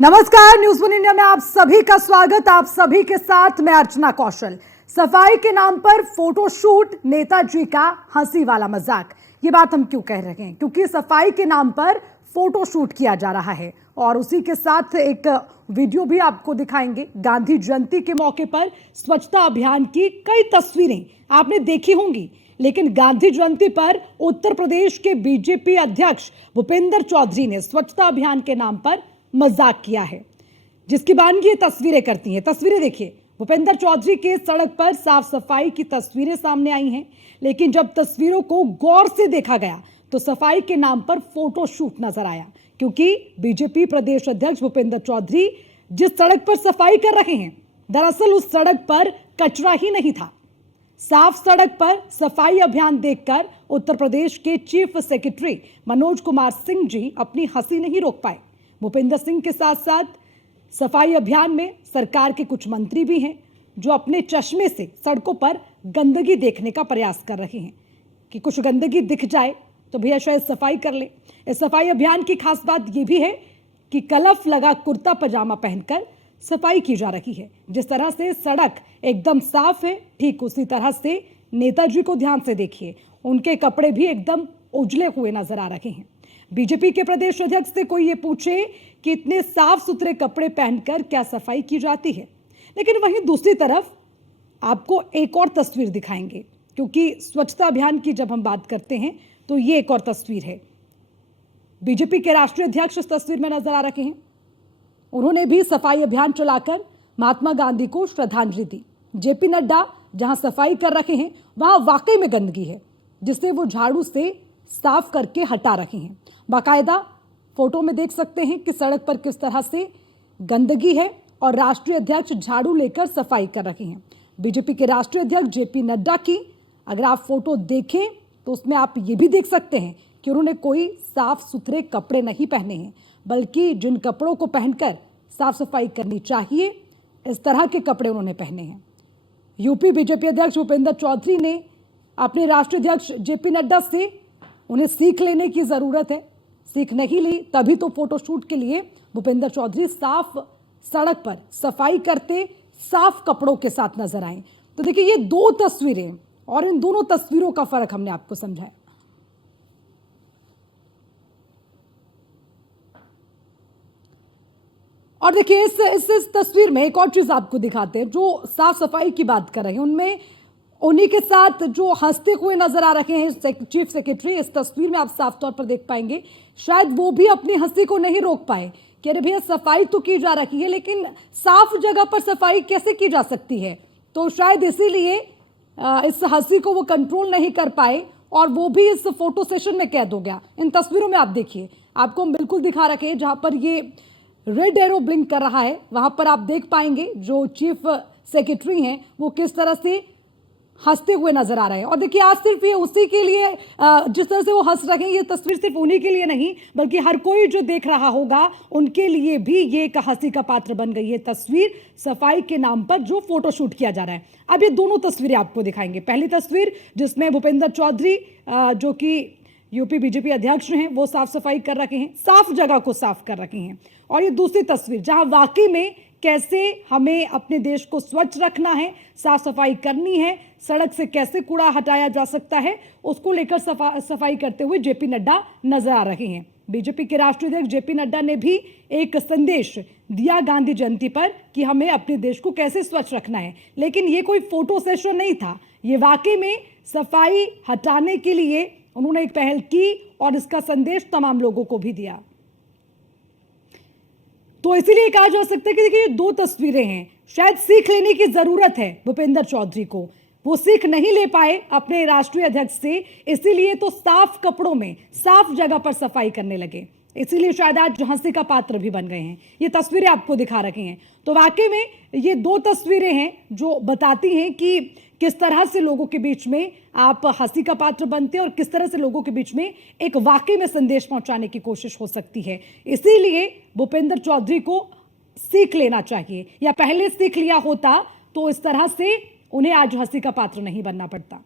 नमस्कार, news one India में आप सभी का स्वागत। आप सभी के साथ मैं अर्चना कौशल। सफाई के नाम पर फोटोशूट, नेताजी का हंसी वाला मजाक। ये बात हम क्यों कह रहे हैं? क्योंकि सफाई के नाम पर फोटोशूट किया जा रहा है और उसी के साथ एक वीडियो भी आपको दिखाएंगे। गांधी जयंती के मौके पर स्वच्छता अभियान की कई तस्वीरें आपने देखी होंगी, लेकिन गांधी जयंती पर उत्तर प्रदेश के बीजेपी अध्यक्ष भूपेंद्र चौधरी ने स्वच्छता अभियान के नाम पर मजाक किया है, जिसकी बानगी तस्वीरें करती हैं। तस्वीरें देखिए, भूपेंद्र चौधरी के सड़क पर साफ सफाई की तस्वीरें सामने आई हैं, लेकिन जब तस्वीरों को गौर से देखा गया तो सफाई के नाम पर फोटोशूट नजर आया। क्योंकि बीजेपी प्रदेश अध्यक्ष भूपेंद्र चौधरी जिस सड़क पर सफाई कर रहे हैं, दरअसल उस सड़क पर कचरा ही नहीं था। साफ सड़क पर सफाई अभियान देखकर उत्तर प्रदेश के चीफ सेक्रेटरी मनोज कुमार सिंह जी अपनी हंसी नहीं रोक पाए। भूपेंद्र सिंह के साथ साथ सफाई अभियान में सरकार के कुछ मंत्री भी हैं, जो अपने चश्मे से सड़कों पर गंदगी देखने का प्रयास कर रहे हैं कि कुछ गंदगी दिख जाए तो भैया शायद सफाई कर ले। इस सफाई अभियान की खास बात यह भी है कि कलफ लगा कुर्ता पजामा पहनकर सफाई की जा रही है। जिस तरह से सड़क एकदम साफ है, ठीक उसी तरह से नेताजी को ध्यान से देखिए, उनके कपड़े भी एकदम उजले हुए नजर आ रहे हैं। बीजेपी के प्रदेश अध्यक्ष से कोई ये पूछे कि इतने साफ सुथरे कपड़े पहनकर क्या सफाई की जाती है, लेकिन वहीं दूसरी तरफ आपको एक और तस्वीर दिखाएंगे, क्योंकि स्वच्छता अभियान की जब हम बात करते हैं तो ये एक और तस्वीर है। बीजेपी के राष्ट्रीय अध्यक्ष इस तस्वीर में नजर आ रहे हैं। उन्होंने भी सफाई अभियान चलाकर महात्मा गांधी को श्रद्धांजलि दी। जेपी नड्डा जहां सफाई कर रहे हैं वहां वाकई में गंदगी है, जिसे वो झाड़ू से साफ करके हटा रहे हैं। बाकायदा फोटो में देख सकते हैं कि सड़क पर किस तरह से गंदगी है और राष्ट्रीय अध्यक्ष झाड़ू लेकर सफाई कर रहे हैं। बीजेपी के राष्ट्रीय अध्यक्ष जेपी नड्डा की अगर आप फोटो देखें तो उसमें आप ये भी देख सकते हैं कि उन्होंने कोई साफ सुथरे कपड़े नहीं पहने हैं, बल्कि जिन कपड़ों को पहनकर साफ सफाई करनी चाहिए, इस तरह के कपड़े उन्होंने पहने हैं। यूपी बीजेपी अध्यक्ष भूपेंद्र चौधरी ने अपने राष्ट्रीय अध्यक्ष जेपी नड्डा से उन्हें सीख लेने की जरूरत है। सीख नहीं ली तभी तो फोटोशूट के लिए भूपेंद्र चौधरी साफ सड़क पर सफाई करते साफ कपड़ों के साथ नजर आए। तो देखिए, ये दो तस्वीरें और इन दोनों तस्वीरों का फर्क हमने आपको समझाया। और देखिए, इस तस्वीर में एक और चीज आपको दिखाते हैं। जो साफ सफाई की बात कर रहे हैं उनमें उन्हीं के साथ जो हंसते हुए नजर आ रहे हैं चीफ सेक्रेटरी, इस तस्वीर में आप साफ तौर पर देख पाएंगे, शायद वो भी अपनी हंसी को नहीं रोक पाए कि अरे भैया सफाई तो की जा रही है, लेकिन साफ जगह पर सफाई कैसे की जा सकती है। तो शायद इसीलिए इस हंसी को वो कंट्रोल नहीं कर पाए और वो भी इस फोटो सेशन में कैद हो गया। इन तस्वीरों में आप देखिए, आपको हम बिल्कुल दिखा रखे हैं, जहां पर ये रेड एरो ब्लिंक कर रहा है वहां पर आप देख पाएंगे जो चीफ सेक्रेटरी हैं वो किस तरह से हंसते हुए नजर आ रहे हैं। और देखिए, आज सिर्फ ये उसी के लिए जिस तरह से वो हंस रहे हैं, ये तस्वीर सिर्फ उन्हीं के लिए नहीं बल्कि हर कोई जो देख रहा होगा उनके लिए भी ये एक हंसी का पात्र बन गई है तस्वीर, सफाई के नाम पर जो फोटोशूट किया जा रहा है। अब ये दोनों तस्वीरें आपको दिखाएंगे। पहली तस्वीर जिसमें भूपेंद्र चौधरी जो कि यूपी बीजेपी अध्यक्ष हैं वो साफ सफाई कर रखे हैं, साफ जगह को साफ कर रखे हैं। और ये दूसरी तस्वीर जहां वाकई में कैसे हमें अपने देश को स्वच्छ रखना है, साफ सफाई करनी है, सड़क से कैसे कूड़ा हटाया जा सकता है, उसको लेकर सफाई करते हुए जेपी नड्डा नजर आ रहे हैं। बीजेपी के राष्ट्रीय अध्यक्ष जेपी नड्डा ने भी एक संदेश दिया गांधी जयंती पर कि हमें अपने देश को कैसे स्वच्छ रखना है। लेकिन ये कोई फोटो सेशन नहीं था, ये वाकई में सफाई हटाने के लिए उन्होंने एक पहल की और इसका संदेश तमाम लोगों को भी दिया। तो इसीलिए कहा जा सकता है कि देखिए, ये दो तस्वीरें हैं, शायद सीख लेने की जरूरत है भूपेंद्र चौधरी को। वो सीख नहीं ले पाए अपने राष्ट्रीय अध्यक्ष से, इसीलिए तो साफ कपड़ों में साफ जगह पर सफाई करने लगे, इसीलिए शायद आज हंसी का पात्र भी बन गए हैं। ये तस्वीरें आपको दिखा रखे हैं। तो वाकई में ये दो तस्वीरें हैं जो बताती हैं कि किस तरह से लोगों के बीच में आप हंसी का पात्र बनते हैं और किस तरह से लोगों के बीच में एक वाकई में संदेश पहुंचाने की कोशिश हो सकती है। इसीलिए भूपेंद्र चौधरी को सीख लेना चाहिए, या पहले सीख लिया होता तो इस तरह से उन्हें आज हंसी का पात्र नहीं बनना पड़ता।